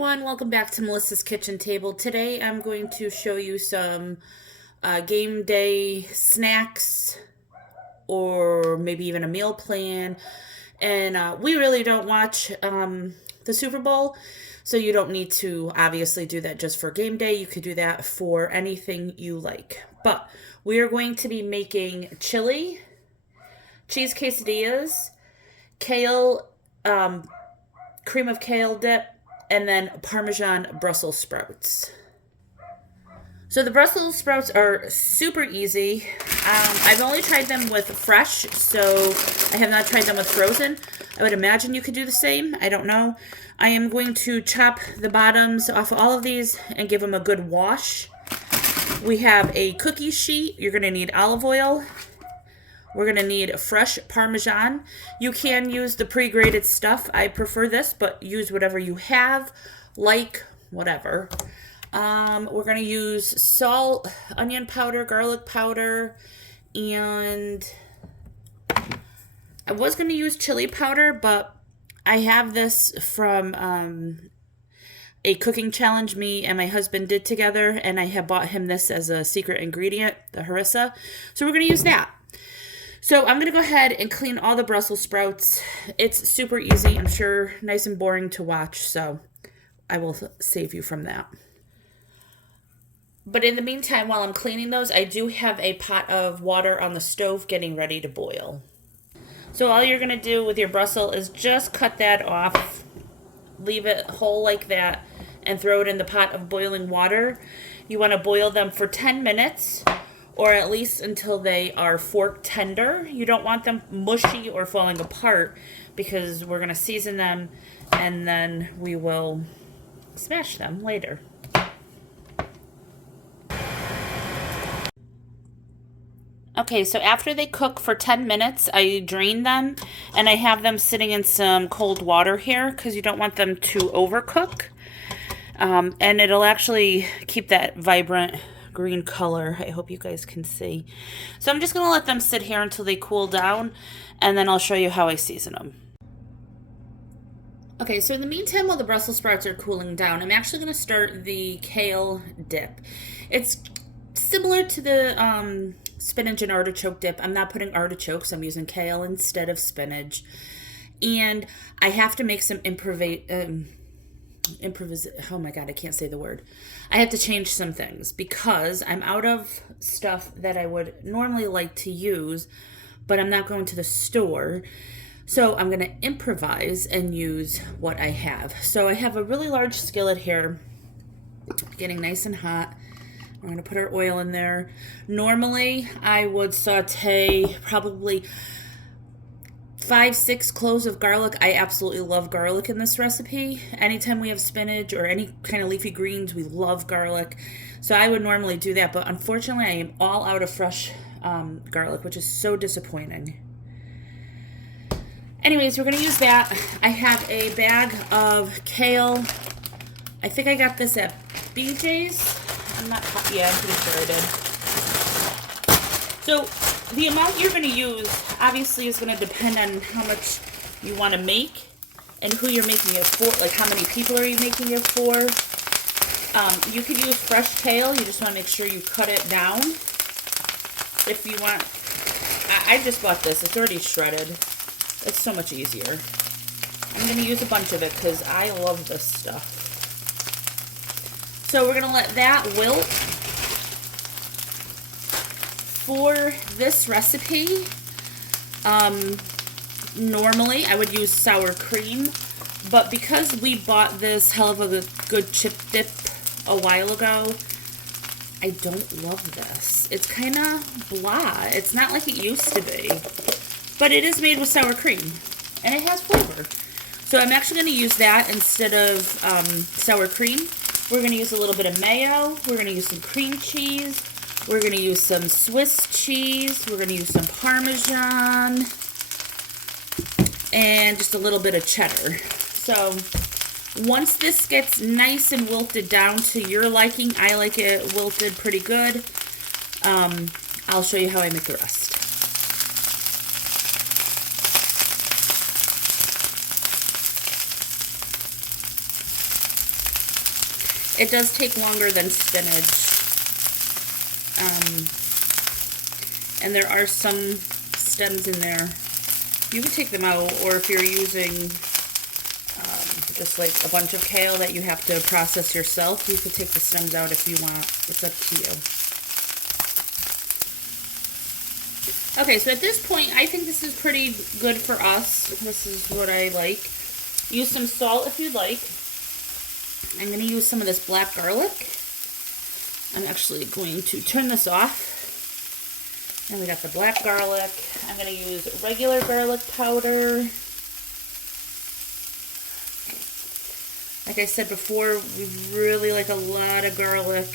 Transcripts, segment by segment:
everyone, welcome back to Melissa's Kitchen Table. Today I'm going to show you some game day snacks or maybe even a meal plan. And we really don't watch the Super Bowl, so you don't need to obviously do that just for game day. You could do that for anything you like. But we are going to be making chili, cheese quesadillas, kale, cream of kale dip, and then Parmesan Brussels sprouts. So the Brussels sprouts are super easy. I've only tried them with fresh, so I have not tried them with frozen. I would imagine you could do the same. I don't know. I am going to chop the bottoms off of all of these and give them a good wash. We have a cookie sheet. You're going to need olive oil. We're going to need fresh Parmesan. You can use the pre-grated stuff. I prefer this, but use whatever you have, like whatever. We're going to use salt, onion powder, garlic powder, and I was going to use chili powder, but I have this from a cooking challenge me and my husband did together, and I have bought him this as a secret ingredient, the harissa. So we're going to use that. So I'm going to go ahead and clean all the Brussels sprouts. It's super easy. I'm sure nice and boring to watch, so I will save you from that. But in the meantime, while I'm cleaning those, I do have a pot of water on the stove getting ready to boil. So all you're going to do with your Brussels is just cut that off, leave it whole like that, and throw it in the pot of boiling water. You want to boil them for 10 minutes. Or at least until they are fork tender. You don't want them mushy or falling apart because we're going to season them and then we will smash them later. Okay, so after they cook for 10 minutes, I drain them and I have them sitting in some cold water here because you don't want them to overcook. And it'll actually keep that vibrant green color. I hope you guys can see. So I'm just going to let them sit here until they cool down, and then I'll show you how I season them. Okay, so in the meantime, while the Brussels sprouts are cooling down, I'm actually going to start the kale dip. It's similar to the spinach and artichoke dip. I'm not putting artichokes. I'm using kale instead of spinach. And I have to make some oh my god, I can't say the word. I have to change some things because I'm out of stuff that I would normally like to use, but I'm not going to the store. So I'm going to improvise and use what I have. So I have a really large skillet here, getting nice and hot. I'm going to put our oil in there. Normally, I would saute probably 5-6 cloves of garlic. I absolutely love garlic in this recipe. Anytime we have spinach or any kind of leafy greens, we love garlic. So I would normally do that, but unfortunately I am all out of fresh garlic, which is so disappointing. Anyways, we're going to use that. I have a bag of kale. I think I got this at BJ's. I'm pretty sure I did. So the amount you're going to use obviously is going to depend on how much you want to make and who you're making it for, like how many people are you making it for. You could use fresh kale. You just want to make sure you cut it down. If you want, I just bought this. It's already shredded. It's so much easier. I'm going to use a bunch of it because I love this stuff. So we're going to let that wilt. For this recipe, normally I would use sour cream, but because we bought this hell of a good chip dip a while ago, I don't love this. It's kind of blah. It's not like it used to be, but it is made with sour cream, and it has flavor. So I'm actually going to use that instead of sour cream. We're going to use a little bit of mayo. We're going to use some cream cheese. We're going to use some Swiss cheese. We're going to use some Parmesan. And just a little bit of cheddar. So once this gets nice and wilted down to your liking, I like it wilted pretty good. I'll show you how I make the rest. It does take longer than spinach. And there are some stems in there. You can take them out, or if you're using just like a bunch of kale that you have to process yourself, you could take the stems out if you want. It's up to you. Okay, so at this point, I think this is pretty good for us. This is what I like. Use some salt if you'd like. I'm going to use some of this black garlic. I'm actually going to turn this off. And we got the black garlic. I'm going to use regular garlic powder. Like I said before, we really like a lot of garlic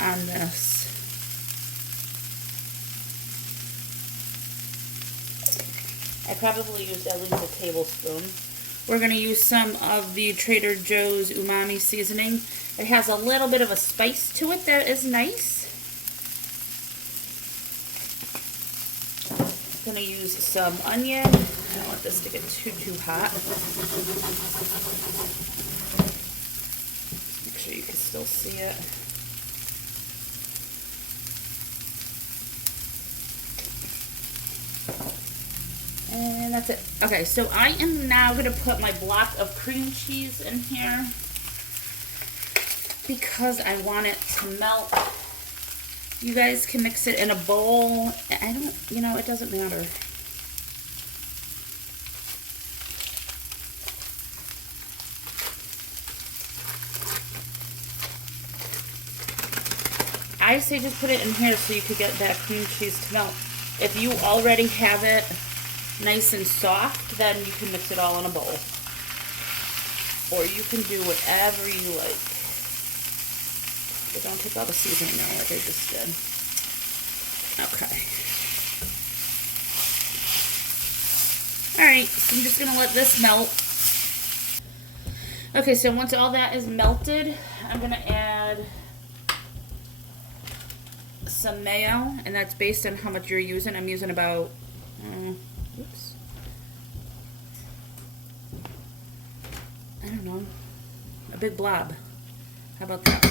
on this. I probably used at least a tablespoon. We're going to use some of the Trader Joe's umami seasoning. It has a little bit of a spice to it that is nice. I'm going to use some onion. I don't want this to get too hot. Make sure you can still see it. And that's it. Okay, so I am now going to put my block of cream cheese in here because I want it to melt. You guys can mix it in a bowl. I don't, you know, it doesn't matter. I say just put it in here so you could get that cream cheese to melt. If you already have it nice and soft, then you can mix it all in a bowl. Or you can do whatever you like. But don't take all the seasoning out like I just did. Okay. Alright, so I'm just going to let this melt. Okay, so once all that is melted, I'm going to add some mayo, and that's based on how much you're using. I'm using about, oops. I don't know, a big blob. How about that?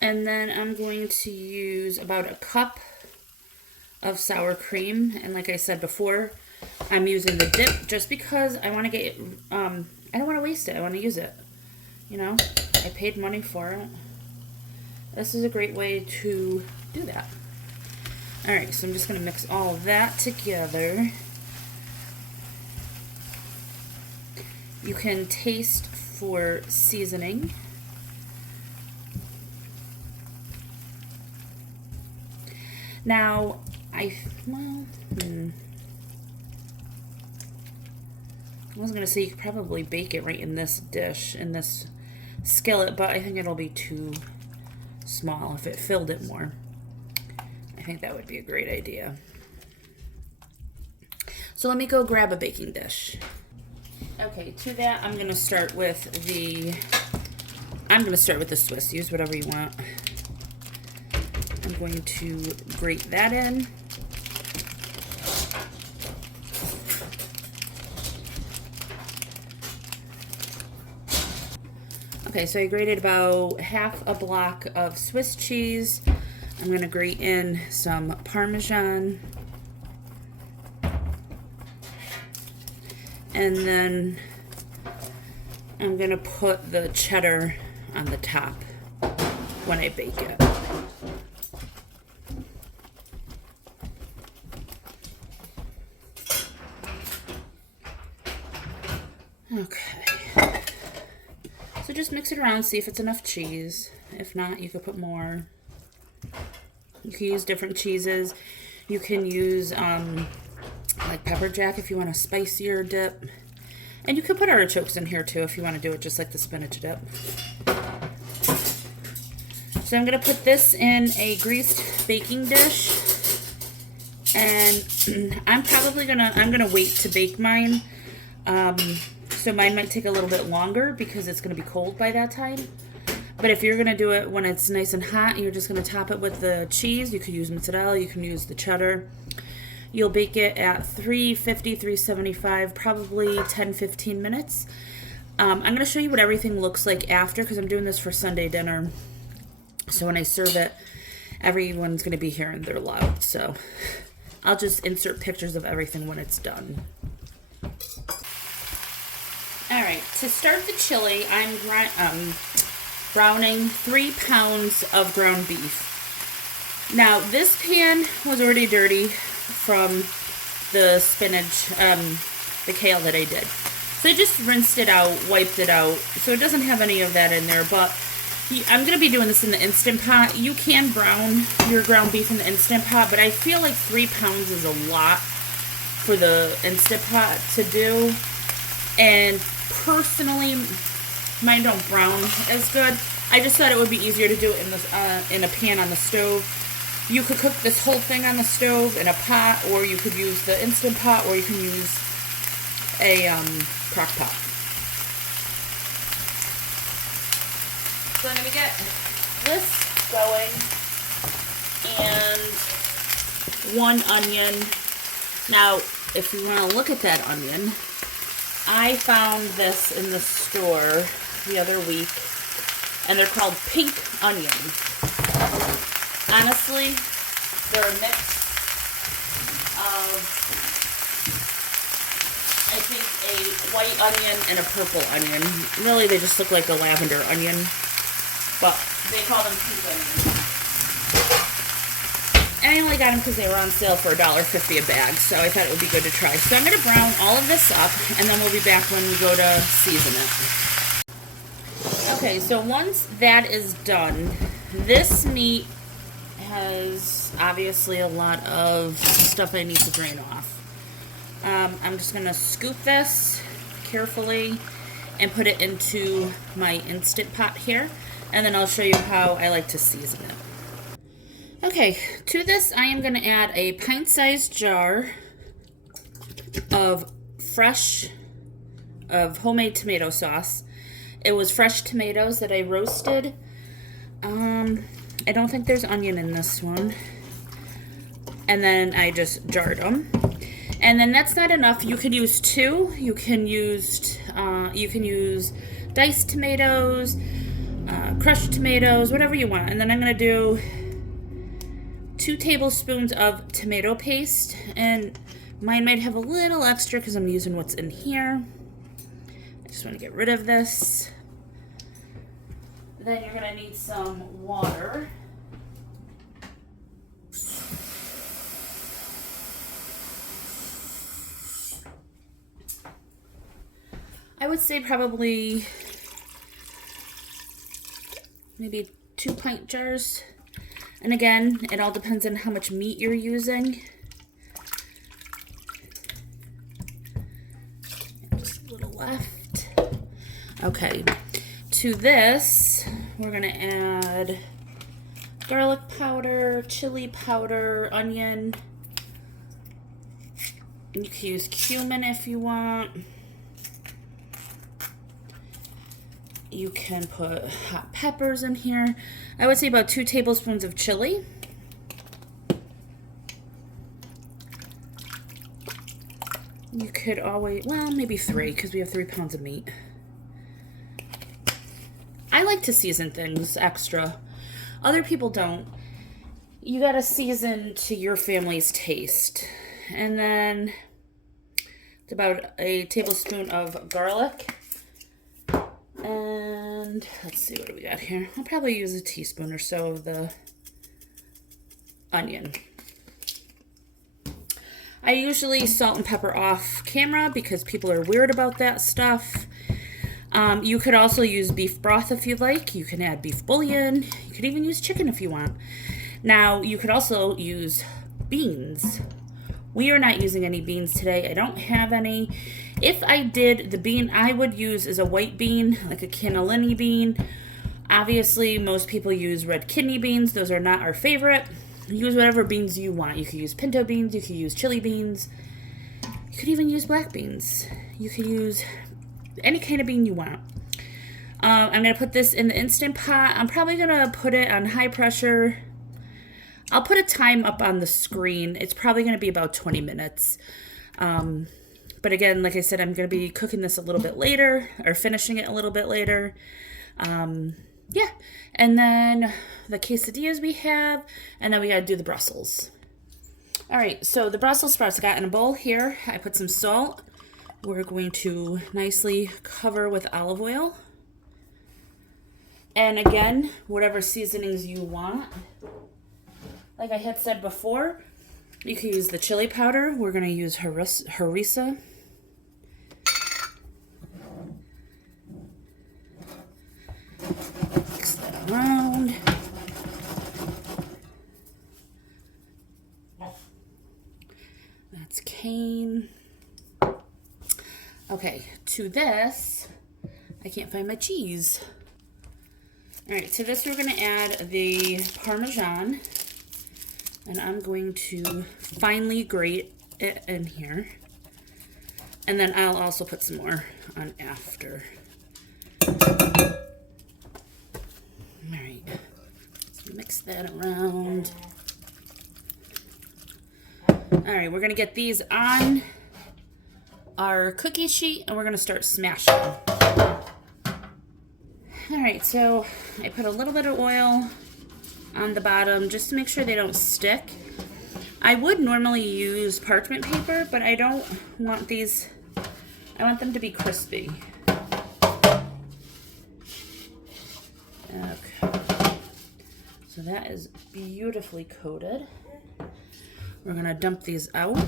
And then I'm going to use about a cup of sour cream. And like I said before, I'm using the dip just because I want to get, I don't want to waste it. I want to use it. You know, I paid money for it. This is a great way to do that. Alright, so I'm just going to mix all of that together. You can taste for seasoning. Now, I was going to say you could probably bake it right in this dish, in this skillet, but I think it'll be too small if it filled it more. I think that would be a great idea. So let me go grab a baking dish. Okay, to that I'm going to start with the Swiss. Use whatever you want. I'm going to grate that in. Okay, so I grated about half a block of Swiss cheese. I'm going to grate in some Parmesan. And then I'm going to put the cheddar on the top when I bake it. Okay. So just mix it around, see if it's enough cheese. If not, you could put more. You can use different cheeses. You can use like pepper jack if you want a spicier dip. And you could put artichokes in here too if you want to do it just like the spinach dip. So I'm going to put this in a greased baking dish. And I'm going to wait to bake mine. So mine might take a little bit longer because it's going to be cold by that time. But if you're going to do it when it's nice and hot, you're just going to top it with the cheese. You could use mozzarella, you can use the cheddar. You'll bake it at 350, 375, probably 10-15 minutes. I'm going to show you what everything looks like after, because I'm doing this for Sunday dinner. So when I serve it, everyone's going to be here and they're loud. So I'll just insert pictures of everything when it's done. All right, to start the chili, I'm browning 3 pounds of ground beef. Now, this pan was already dirty from the spinach, the kale that I did. So I just rinsed it out, wiped it out, so it doesn't have any of that in there, but I'm going to be doing this in the Instant Pot. You can brown your ground beef in the Instant Pot, but I feel like 3 pounds is a lot for the Instant Pot to do. And personally, mine don't brown as good. I just thought it would be easier to do it in a pan on the stove. You could cook this whole thing on the stove in a pot, or you could use the Instant Pot, or you can use a crock pot. So I'm going to get this going, and 1 onion. Now, if you want to look at that onion, I found this in the store the other week, and they're called pink onions. Honestly, they're a mix of, I think, a white onion and a purple onion. Really, they just look like a lavender onion, but they call them pink onions. And I only got them because they were on sale for $1.50 a bag, so I thought it would be good to try. So I'm going to brown all of this up, and then we'll be back when we go to season it. Okay, so once that is done, this meat has obviously a lot of stuff I need to drain off. I'm just going to scoop this carefully and put it into my Instant Pot here, and then I'll show you how I like to season it. Okay, to this I am going to add a pint-sized jar of homemade tomato sauce. It was fresh tomatoes that I roasted. I don't think there's onion in this one. And then I just jarred them. And then that's not enough. You could use 2. You can use diced tomatoes, crushed tomatoes, whatever you want. And then I'm going to do 2 tablespoons of tomato paste, and mine might have a little extra because I'm using what's in here. I just want to get rid of this. Then you're going to need some water. I would say probably maybe 2 pint jars. And again, it all depends on how much meat you're using. Just a little left. Okay, to this, we're gonna add garlic powder, chili powder, onion. You can use cumin if you want. You can put hot peppers in here. I would say about 2 tablespoons of chili. You could always, well, maybe 3 because we have 3 pounds of meat. I like to season things extra. Other people don't. You gotta season to your family's taste. And then it's about a tablespoon of garlic. And let's see, what do we got here? I'll probably use a teaspoon or so of the onion. I usually salt and pepper off camera because people are weird about that stuff. You could also use beef broth if you like. You can add beef bouillon. You could even use chicken if you want. Now, you could also use beans. We are not using any beans today. I don't have any. If I did, the bean I would use is a white bean, like a cannellini bean. Obviously, most people use red kidney beans. Those are not our favorite. Use whatever beans you want. You could use pinto beans. You could use chili beans. You could even use black beans. You could use any kind of bean you want. I'm going to put this in the Instant Pot. I'm probably going to put it on high pressure. I'll put a time up on the screen. It's probably going to be about 20 minutes. But again, like I said, I'm going to be cooking this a little bit later, or finishing it a little bit later. Yeah. And then the quesadillas we have, and then we got to do the Brussels. All right, so the Brussels sprouts I got in a bowl here. I put some salt. We're going to nicely cover with olive oil. And again, whatever seasonings you want. Like I had said before, you can use the chili powder. We're going to use harissa. Mix that around. That's cane. Okay, to this, I can't find my cheese. All right, to this we're going to add the Parmesan. And I'm going to finely grate it in here. And then I'll also put some more on after. All right, let's mix that around. All right, we're gonna get these on our cookie sheet and we're gonna start smashing. All right, so I put a little bit of oil on the bottom just to make sure they don't stick. I would normally use parchment paper, but I don't want these, I want them to be crispy. Okay, so that is beautifully coated. We're gonna dump these out.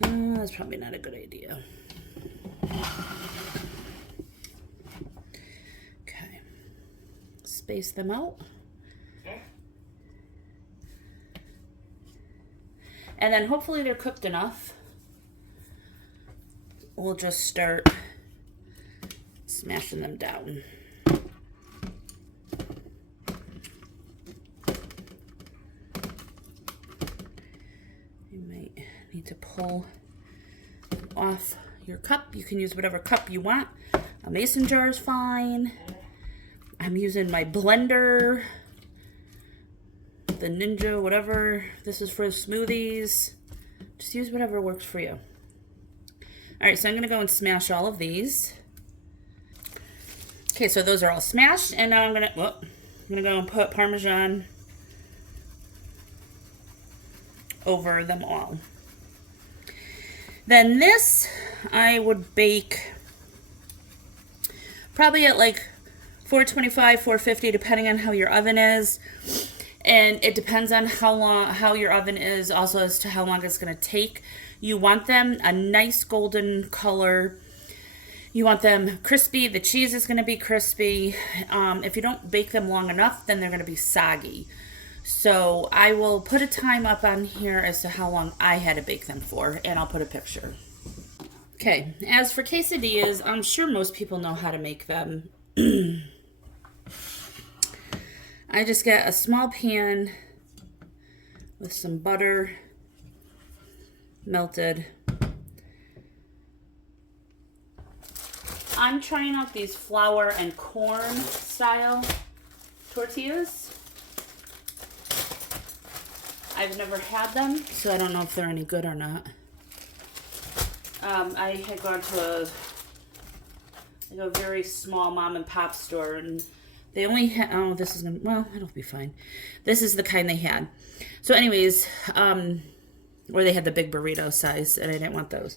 That's probably not a good idea. Okay, space them out. And then hopefully they're cooked enough. We'll just start smashing them down. You might need to pull off your cup. You can use whatever cup you want. A mason jar is fine. I'm using my blender, the Ninja, whatever. This is for smoothies. Just use whatever works for you. All right, so I'm gonna go and smash all of these. Okay, so those are all smashed, and now I'm gonna go and put Parmesan over them all. Then this, I would bake probably at like 425, 450, depending on how your oven is. And it depends on how your oven is, also as to how long it's going to take. You want them a nice golden color. You want them crispy. The cheese is going to be crispy. If you don't bake them long enough, then they're going to be soggy. So I will put a time up on here as to how long I had to bake them for, and I'll put a picture. Okay, as for quesadillas, I'm sure most people know how to make them. I just get a small pan with some butter melted. I'm trying out these flour and corn style tortillas. I've never had them, so I don't know if they're any good or not. I had gone to a very small mom and pop store, and they only had, oh, this is gonna, well, it'll be fine. This is the kind they had. So anyways, where they had the big burrito size, and I didn't want those.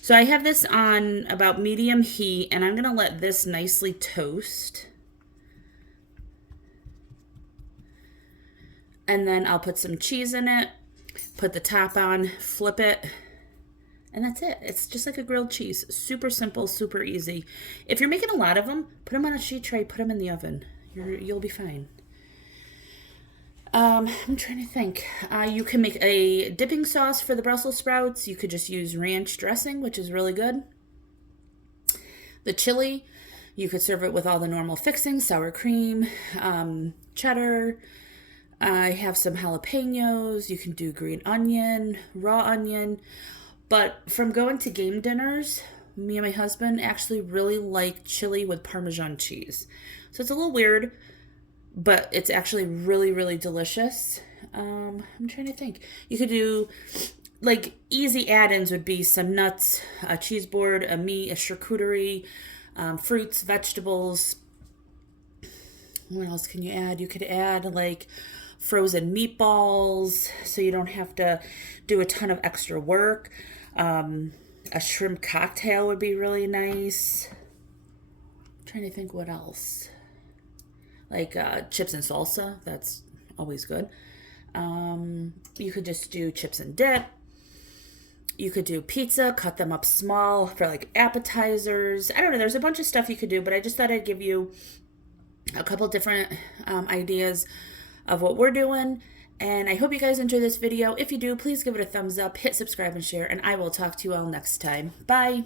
So I have this on about medium heat, and I'm gonna let this nicely toast. And then I'll put some cheese in it, put the top on, flip it, and that's it. It's just like a grilled cheese. Super simple, super easy. If you're making a lot of them, put them on a sheet tray, put them in the oven. You'll be fine. I'm trying to think. You can make a dipping sauce for the Brussels sprouts. You could just use ranch dressing, which is really good. The chili, you could serve it with all the normal fixings, sour cream, cheddar. I have some jalapenos. You can do green onion, raw onion. But from going to game dinners, me and my husband actually really like chili with Parmesan cheese. So it's a little weird, but it's actually really, really delicious. I'm trying to think. You could do, like, easy add-ins would be some nuts, a cheese board, a meat, a charcuterie, fruits, vegetables. What else can you add? You could add, like, frozen meatballs, so you don't have to do a ton of extra work. A shrimp cocktail would be really nice. I'm trying to think what else. Like chips and salsa, that's always good. You could just do chips and dip. You could do pizza, cut them up small for like appetizers. I don't know, there's a bunch of stuff you could do, but I just thought I'd give you a couple different ideas of what we're doing. And I hope you guys enjoy this video. If you do, please give it a thumbs up, hit subscribe and share, and I will talk to you all next time. Bye.